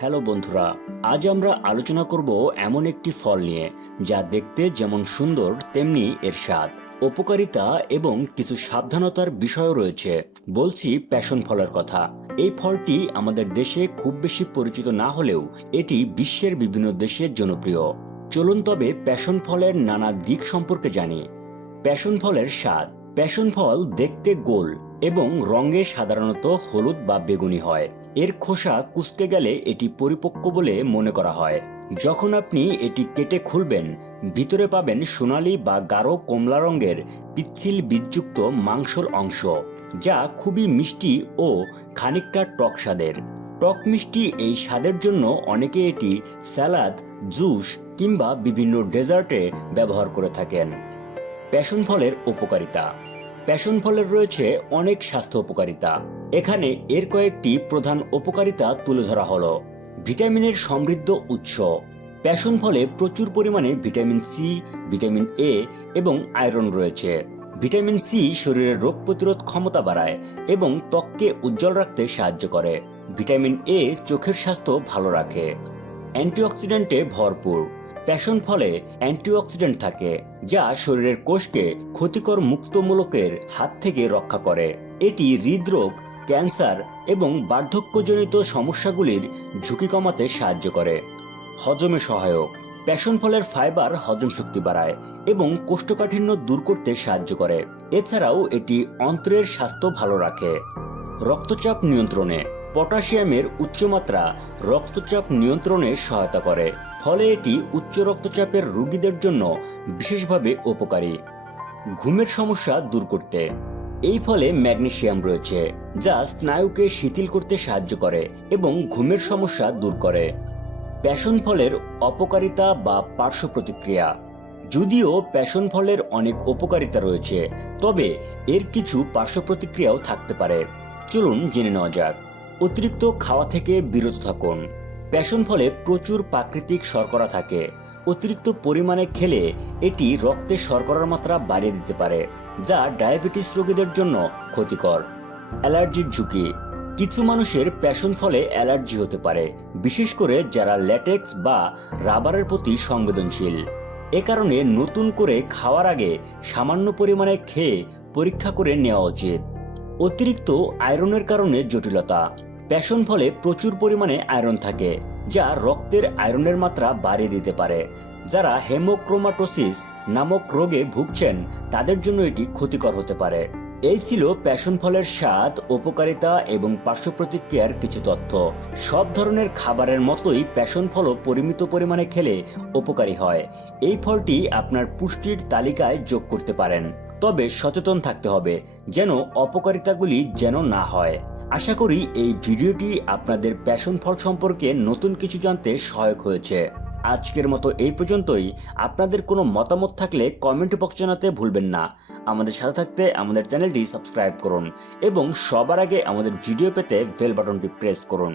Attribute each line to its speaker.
Speaker 1: Hello বন্ধুরা, আজ আমরা আলোচনা করব এমন একটি ফল নিয়ে, যা দেখতে যেমন সুন্দর, তেমনি এর স্বাদ, উপকারিতা এবং কিছু সাবধানতার বিষয় রয়েছে। বলছি প্যাশন ফলের কথা। এই ফলটি আমাদের দেশে খুব বেশি পরিচিত না হলেও, এটি বিশ্বের বিভিন্ন দেশে জনপ্রিয়। চলুন তবে প্যাশন ফলের নানা দিক সম্পর্কে জানি। প্যাশন ফলের স্বাদ। প্যাশন ফল দেখতে গোল এবং রঙে সাধারণত হলুদ বা বেগুনি হয়। এর খোসা কুচকে গেলে এটি পরিপক্ক বলে মনে করা হয়। যখন আপনি এটি কেটে খুলবেন, ভিতরে পাবেন সোনালী বা গাঢ় কমলা রঙের পিচ্ছিল বীজযুক্ত মাংসর অংশ, যা খুবই মিষ্টি ও খানিকটা টক স্বাদের। টক মিষ্টি এই স্বাদের জন্য অনেকে এটি স্যালাদ, জুস কিংবা বিভিন্ন ডেজার্টে ব্যবহার করে থাকেন। প্যাশন ফলের উপকারিতা। প্যাশন ফলের রয়েছে অনেক স্বাস্থ্য উপকারিতা। এখানে এর কয়েকটি প্রধান উপকারিতা তুলে ধরা হলো। ভিটামিনের সমৃদ্ধ উৎস। প্যাশন ফলে প্রচুর পরিমাণে ভিটামিন সি, ভিটামিন এ এবং আয়রন রয়েছে। ভিটামিন সি শরীরের রোগ প্রতিরোধ ক্ষমতা বাড়ায় এবং ত্বককে উজ্জ্বল রাখতে সাহায্য করে। ভিটামিন এ চোখের স্বাস্থ্য ভালো রাখে। অ্যান্টিঅক্সিডেন্টে ভরপুর। প্যাশন ফলে অ্যান্টিঅক্সিডেন্ট থাকে, যা শরীরের কোষকে ক্ষতিকর মুক্তমূলকের হাত থেকে রক্ষা করে। এটি হৃদরোগ, ক্যান্সার এবং বার্ধক্যজনিত সমস্যাগুলির ঝুঁকি কমাতে সাহায্য করে। হজমে সহায়ক। প্যাশন ফলের ফাইবার হজম শক্তি বাড়ায় এবং কোষ্ঠকাঠিন্য দূর করতে সাহায্য করে। এছাড়াও এটি অন্ত্রের স্বাস্থ্য ভালো রাখে। রক্তচাপ নিয়ন্ত্রণে। পটাশিয়ামের উচ্চমাত্রা রক্তচাপ নিয়ন্ত্রণে সহায়তা করে। ফলে এটি উচ্চ রক্তচাপের রোগীদের জন্য বিশেষভাবে উপকারী। ঘুমের সমস্যা দূর করতে। এই ফলে ম্যাগনেসিয়াম রয়েছে, যা স্নায়ুকে শিথিল করতে সাহায্য করে এবং ঘুমের সমস্যা দূর করে। প্যাশন ফলের অপকারিতা বা পার্শ্ব প্রতিক্রিয়া। যদিও প্যাশন ফলের অনেক উপকারিতা রয়েছে, তবে এর কিছু পার্শ্ব প্রতিক্রিয়াও থাকতে পারে। চলুন জেনে নেওয়া যাক। অতিরিক্ত খাওয়া থেকে বিরত থাকুন। প্যাশন ফলে প্রচুর প্রাকৃতিক শর্করা থাকে। অতিরিক্ত পরিমাণে খেলে এটি রক্তে শর্করার মাত্রা বাড়িয়ে দিতে পারে, যা ডায়াবেটিস রোগীদের জন্য ক্ষতিকর। অ্যালার্জির ঝুঁকি। কিছু মানুষের প্যাশন ফলে অ্যালার্জি হতে পারে, বিশেষ করে যারা ল্যাটেক্স বা রাবারের প্রতি সংবেদনশীল। এ কারণে নতুন করে খাওয়ার আগে সামান্য পরিমাণে খেয়ে পরীক্ষা করে নেওয়া উচিত। অতিরিক্ত আয়রনের কারণে জটিলতা। প্যাশন ফলে প্রচুর পরিমাণে আয়রন থাকে, যা রক্তের আয়রনের মাত্রা বাড়িয়ে দিতে পারে। যারা হেমোক্রোমাটোসিস নামক রোগে ভুগছেন, তাদের জন্য এটি ক্ষতিকর হতে পারে। এই ছিল প্যাশন ফলের স্বাদ, উপকারিতা এবং পার্শ্ব প্রতিক্রিয়ার কিছু তথ্য। সব ধরনের খাবারের মতোই প্যাশন ফলও পরিমিত পরিমাণে খেলে উপকারী হয়। এই ফলটি আপনার পুষ্টির তালিকায় যোগ করতে পারেন। তবে সচেতন থাকতে হবে যেন অপকারিতাগুলি যেন না হয়। আশা করি এই ভিডিওটি আপনাদের প্যাশন ফল সম্পর্কে নতুন কিছু জানতে সহায়ক হয়েছে। আজকের মতো এই পর্যন্তই। আপনাদের কোনো মতামত থাকলে কমেন্ট বক্স জানাতে ভুলবেন না। আমাদের সাথে থাকতে আমাদের চ্যানেলটি সাবস্ক্রাইব করুন এবং সবার আগে আমাদের ভিডিও পেতে বেল বাটনটি প্রেস করুন।